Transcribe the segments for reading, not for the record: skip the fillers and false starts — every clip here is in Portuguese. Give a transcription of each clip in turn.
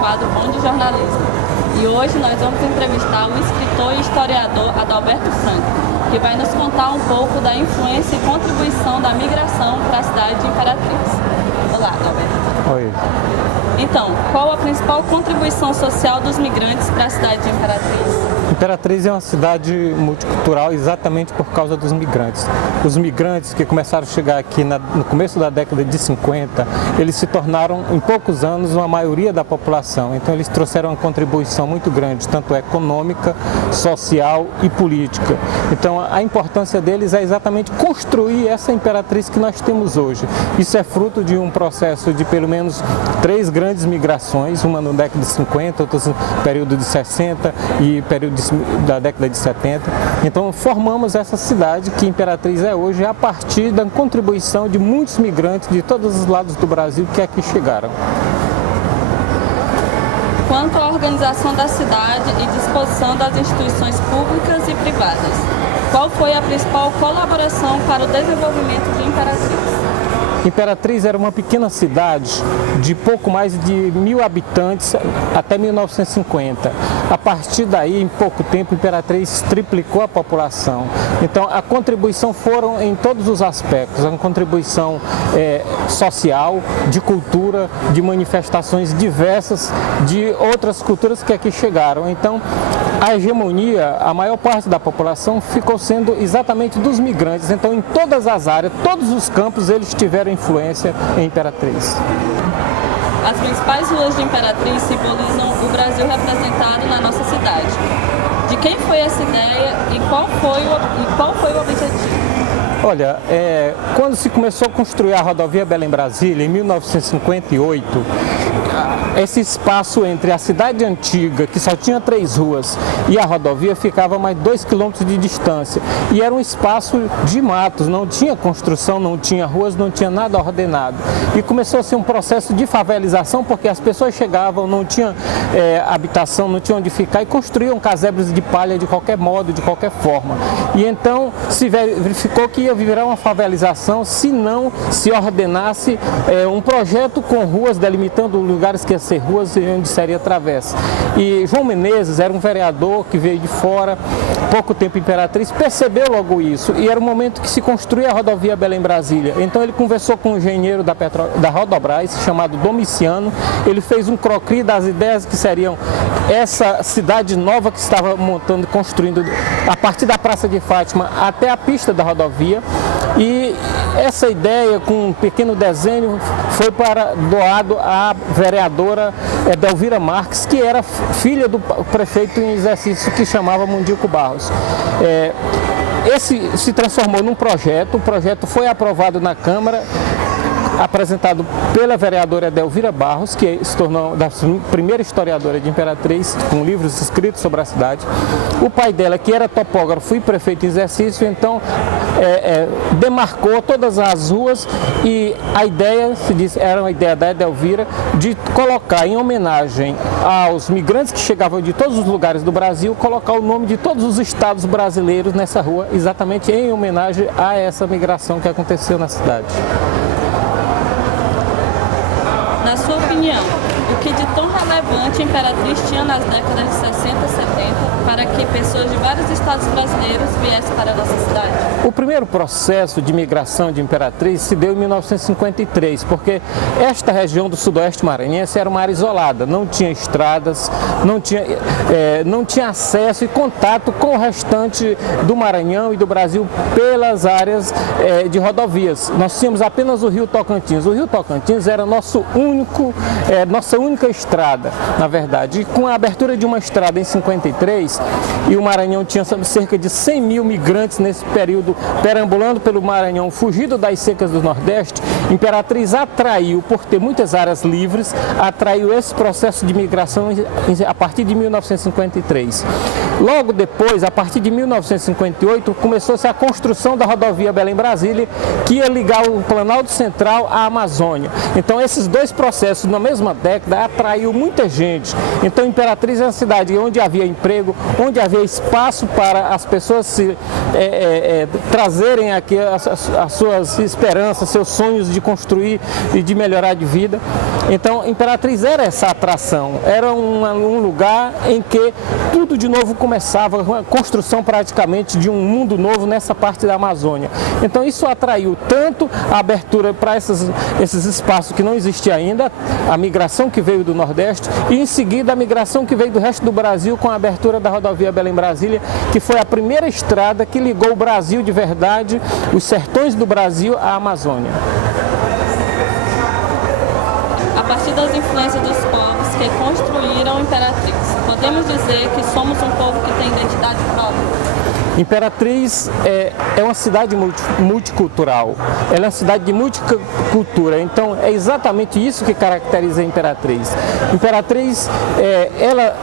quadro Bom de Jornalismo. E hoje nós vamos entrevistar o escritor e historiador Adalberto Franco, que vai nos contar um pouco da influência e contribuição da migração para a cidade de Imperatriz. Olá, Adalberto. Oi. Então, qual a principal contribuição social dos migrantes para a cidade de Imperatriz? Imperatriz é uma cidade multicultural exatamente por causa dos migrantes. Os migrantes que começaram a chegar aqui no começo da década de 50, eles se tornaram, em poucos anos, uma maioria da população. Então, eles trouxeram uma contribuição muito grande, tanto econômica, social e política. Então, a importância deles é exatamente construir essa Imperatriz que nós temos hoje. Isso é fruto de um processo de pelo menos 3 grandes migrações, uma na década de 50, outra no período de 60 e período da década de 70. Então formamos essa cidade que Imperatriz é hoje a partir da contribuição de muitos migrantes de todos os lados do Brasil que aqui chegaram. Quanto à organização da cidade e disposição das instituições públicas e privadas, qual foi a principal colaboração para o desenvolvimento de Imperatriz? Imperatriz era uma pequena cidade de pouco mais de 1.000 habitantes até 1950. A partir daí, em pouco tempo, Imperatriz triplicou a população. Então, a contribuição foram em todos os aspectos. A contribuição social, de cultura, de manifestações diversas de outras culturas que aqui chegaram. Então, a hegemonia, a maior parte da população ficou sendo exatamente dos migrantes. Então, em todas as áreas, todos os campos, eles tiveram influência em Imperatriz. As principais ruas de Imperatriz simbolizam o Brasil representado na nossa cidade. De quem foi essa ideia e qual foi o objetivo? Olha, quando se começou a construir a rodovia Belém-Brasília, em 1958, esse espaço entre a cidade antiga, que só tinha 3 ruas, e a rodovia ficava a mais 2 quilômetros de distância. E era um espaço de matos, não tinha construção, não tinha ruas, não tinha nada ordenado. E começou a ser um processo de favelização, porque as pessoas chegavam, não tinham habitação, não tinham onde ficar, e construíam casebres de palha de qualquer modo, de qualquer forma. E então se verificou que ia virar uma favelização se não se ordenasse um projeto com ruas, delimitando lugares que ia ser ruas e onde seria travessa. E João Menezes era um vereador que veio de fora, pouco tempo Imperatriz, percebeu logo isso, e era o momento que se construía a rodovia Belém-Brasília. Então ele conversou com um engenheiro da Rodobras, chamado Domiciano. Ele fez um croquis das ideias que seriam essa cidade nova que estava montando, construindo a partir da Praça de Fátima até a pista da rodovia. E essa ideia, com um pequeno desenho, foi doado à vereadora Edelvira Marques, que era filha do prefeito em exercício, que chamava Mundico Barros. Esse se transformou num projeto, o projeto foi aprovado na Câmara, apresentado pela vereadora Edelvira Barros, que se tornou a primeira historiadora de Imperatriz, com livros escritos sobre a cidade. O pai dela, que era topógrafo e prefeito em exercício, então demarcou todas as ruas, e a ideia, se diz, era uma ideia da Edelvira, de colocar em homenagem aos migrantes que chegavam de todos os lugares do Brasil, colocar o nome de todos os estados brasileiros nessa rua, exatamente em homenagem a essa migração que aconteceu na cidade. Na sua opinião, o que de tão relevante Imperatriz tinha nas décadas de 60 e 70 para que pessoas de vários estados brasileiros viessem para a nossa cidade? O primeiro processo de migração de Imperatriz se deu em 1953, porque esta região do sudoeste maranhense era uma área isolada, não tinha estradas, não tinha acesso e contato com o restante do Maranhão e do Brasil pelas áreas de rodovias. Nós tínhamos apenas o Rio Tocantins. O Rio Tocantins era nossa única estrada, na verdade. E com a abertura de uma estrada em 53, e o Maranhão tinha cerca de 100.000 migrantes nesse período, perambulando pelo Maranhão, fugido das secas do Nordeste, Imperatriz atraiu, por ter muitas áreas livres, atraiu esse processo de migração a partir de 1953. Logo depois, a partir de 1958, começou-se a construção da rodovia Belém-Brasília, que ia ligar o Planalto Central à Amazônia. Então, esses dois processos, na mesma década, atraiu muita gente. Então, Imperatriz é uma cidade onde havia emprego, onde havia espaço para as pessoas se trazerem aqui as suas esperanças, seus sonhos de construir e de melhorar de vida. Então, Imperatriz era essa atração, era um lugar em que tudo de novo começava, uma construção praticamente de um mundo novo nessa parte da Amazônia. Então, isso atraiu tanto a abertura para esses espaços que não existia ainda, a migração que veio do Nordeste e, em seguida, a migração que veio do resto do Brasil com a abertura da rodovia Belém-Brasília, que foi a primeira estrada que ligou o Brasil de verdade, os sertões do Brasil à Amazônia. A partir das influências dos povos que construíram Imperatriz, podemos dizer que somos um povo que tem identidade própria? Imperatriz é uma cidade multicultural, ela é uma cidade de multicultura, então é exatamente isso que caracteriza a Imperatriz. Imperatriz, ela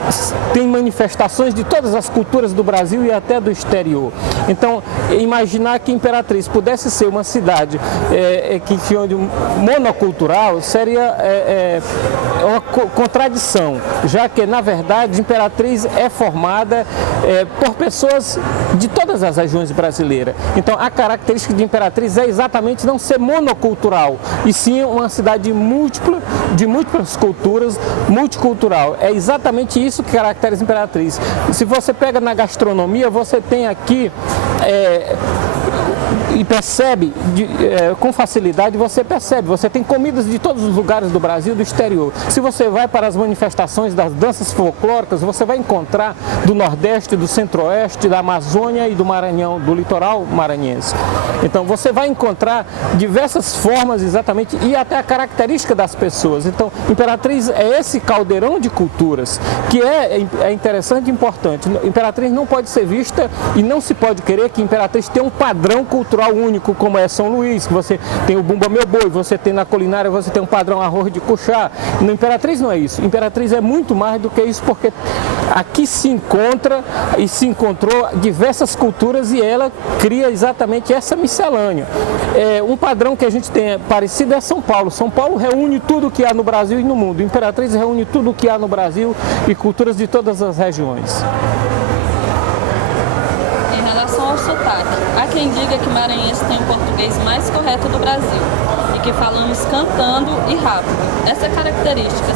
tem manifestações de todas as culturas do Brasil e até do exterior. Então, imaginar que Imperatriz pudesse ser uma cidade que tinha monocultural seria uma contradição, já que, na verdade, Imperatriz é formada por pessoas de todas as regiões brasileiras. Então, a característica de Imperatriz é exatamente não ser monocultural, e sim uma cidade múltipla, de múltiplas culturas, multicultural. É exatamente isso que caracteriza Imperatriz. Se você pega na gastronomia, você tem aqui e percebe com facilidade, você tem comidas de todos os lugares do Brasil e do exterior. Se você vai para as manifestações das danças folclóricas, você vai encontrar do Nordeste, do Centro-Oeste, da Amazônia e do Maranhão, do litoral maranhense. Então você vai encontrar diversas formas exatamente e até a característica das pessoas. Então Imperatriz é esse caldeirão de culturas que é interessante e importante. Imperatriz não pode ser vista e não se pode querer que Imperatriz tenha um padrão cultural único, como é São Luís, que você tem o Bumba Meu Boi, você tem na culinária, você tem um padrão arroz de cuchá. No Imperatriz não é isso. Imperatriz é muito mais do que isso, porque aqui se encontra e se encontrou diversas culturas e ela cria exatamente essa miscelânea. Um padrão que a gente tem parecido é São Paulo. São Paulo reúne tudo o que há no Brasil e no mundo. Imperatriz reúne tudo o que há no Brasil e culturas de todas as regiões. Ao sotaque. Há quem diga que maranhense tem o português mais correto do Brasil e que falamos cantando e rápido. Essa característica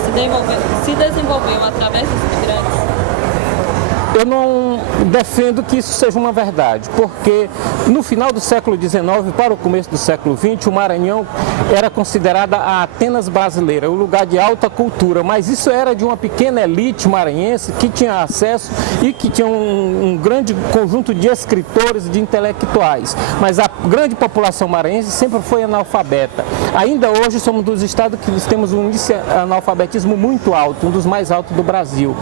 se desenvolveu através dos imigrantes? Eu não defendo que isso seja uma verdade, porque no final do século XIX para o começo do século XX, o Maranhão era considerada a Atenas brasileira, um lugar de alta cultura, mas isso era de uma pequena elite maranhense que tinha acesso e que tinha um grande conjunto de escritores e de intelectuais, mas a grande população maranhense sempre foi analfabeta. Ainda hoje somos dos estados que temos um índice de analfabetismo muito alto, um dos mais altos do Brasil.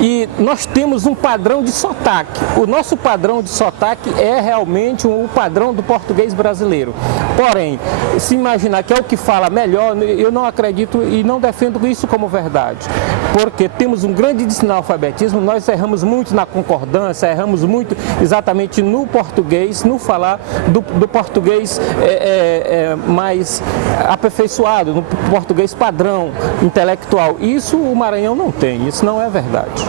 E nós temos um padrão de sotaque. O nosso padrão de sotaque é realmente o padrão do português brasileiro. Porém, se imaginar que é o que fala melhor, eu não acredito e não defendo isso como verdade. Porque temos um grande analfabetismo, nós erramos muito na concordância, erramos muito exatamente no português, no falar do português mais aperfeiçoado, no português padrão, intelectual. Isso o Maranhão não tem, isso não é verdade.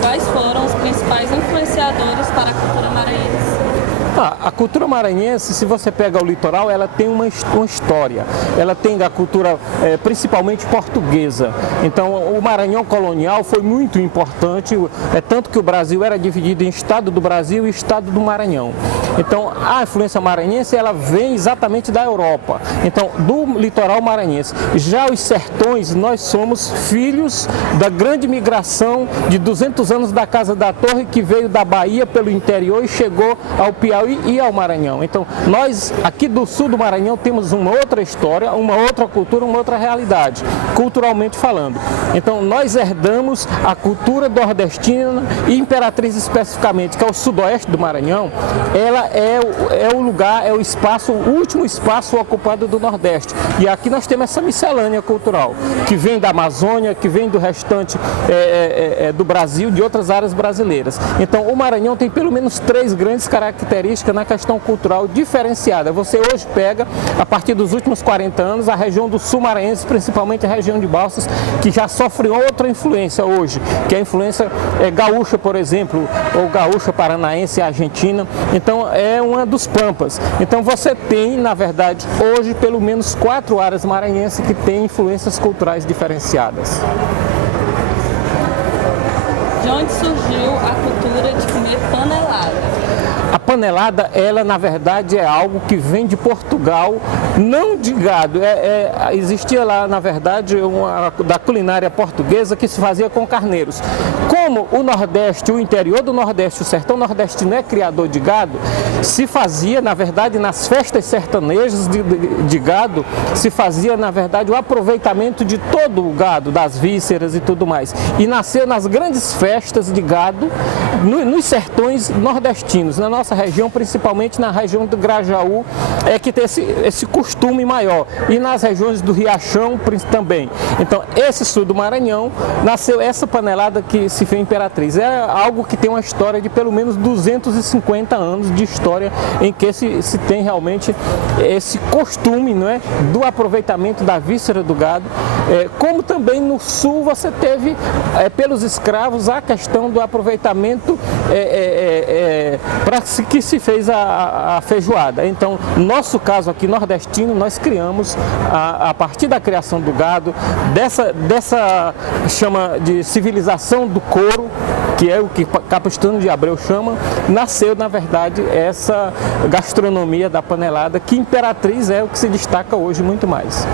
Quais foram os principais influenciadores para a cultura maranhense? A cultura maranhense, se você pega o litoral, ela tem uma história. Ela tem a cultura principalmente portuguesa. Então, o Maranhão colonial foi muito importante, tanto que o Brasil era dividido em Estado do Brasil e Estado do Maranhão. Então, a influência maranhense, ela vem exatamente da Europa. Então, do litoral maranhense. Já os sertões, nós somos filhos da grande migração de 200 anos da Casa da Torre, que veio da Bahia pelo interior e chegou ao Piauí e ao Maranhão. Então, nós aqui do sul do Maranhão temos uma outra história, uma outra cultura, uma outra realidade, culturalmente falando. Então, nós herdamos a cultura nordestina e Imperatriz especificamente, que é o sudoeste do Maranhão, ela é o lugar, é o espaço, o último espaço ocupado do Nordeste. E aqui nós temos essa miscelânea cultural, que vem da Amazônia, que vem do restante do Brasil, de outras áreas brasileiras. Então, o Maranhão tem pelo menos 3 grandes características na questão cultural diferenciada. Você hoje pega, a partir dos últimos 40 anos, a região do sul maranhense, principalmente a região de Balsas, que já sofre outra influência hoje, que é a influência gaúcha, por exemplo, ou gaúcha paranaense e argentina. Então, é uma dos pampas. Então, você tem, na verdade, hoje, pelo menos 4 áreas maranhenses que têm influências culturais diferenciadas. De onde surgiu a cultura de comer panelada? A panelada, ela na verdade é algo que vem de Portugal, não de gado. Existia lá, na verdade, da culinária portuguesa que se fazia com carneiros. Como o Nordeste, o interior do Nordeste, o sertão nordestino é criador de gado, se fazia, na verdade, nas festas sertanejas de gado, se fazia, na verdade, o aproveitamento de todo o gado, das vísceras e tudo mais. E nasceu nas grandes festas de gado, nos sertões nordestinos, na nossa região, principalmente na região do Grajaú, que tem esse costume maior. E nas regiões do Riachão também. Então, esse sul do Maranhão, nasceu essa panelada que se fez Imperatriz. É algo que tem uma história de pelo menos 250 anos de história em que se tem realmente esse costume, não é, do aproveitamento da víscera do gado. Como também no sul você teve, pelos escravos, a questão do aproveitamento para que se fez a feijoada. Então, no nosso caso aqui nordestino, nós criamos, a partir da criação do gado, dessa chama de civilização do couro, que é o que Capistrano de Abreu chama, nasceu, na verdade, essa gastronomia da panelada, que Imperatriz é o que se destaca hoje muito mais.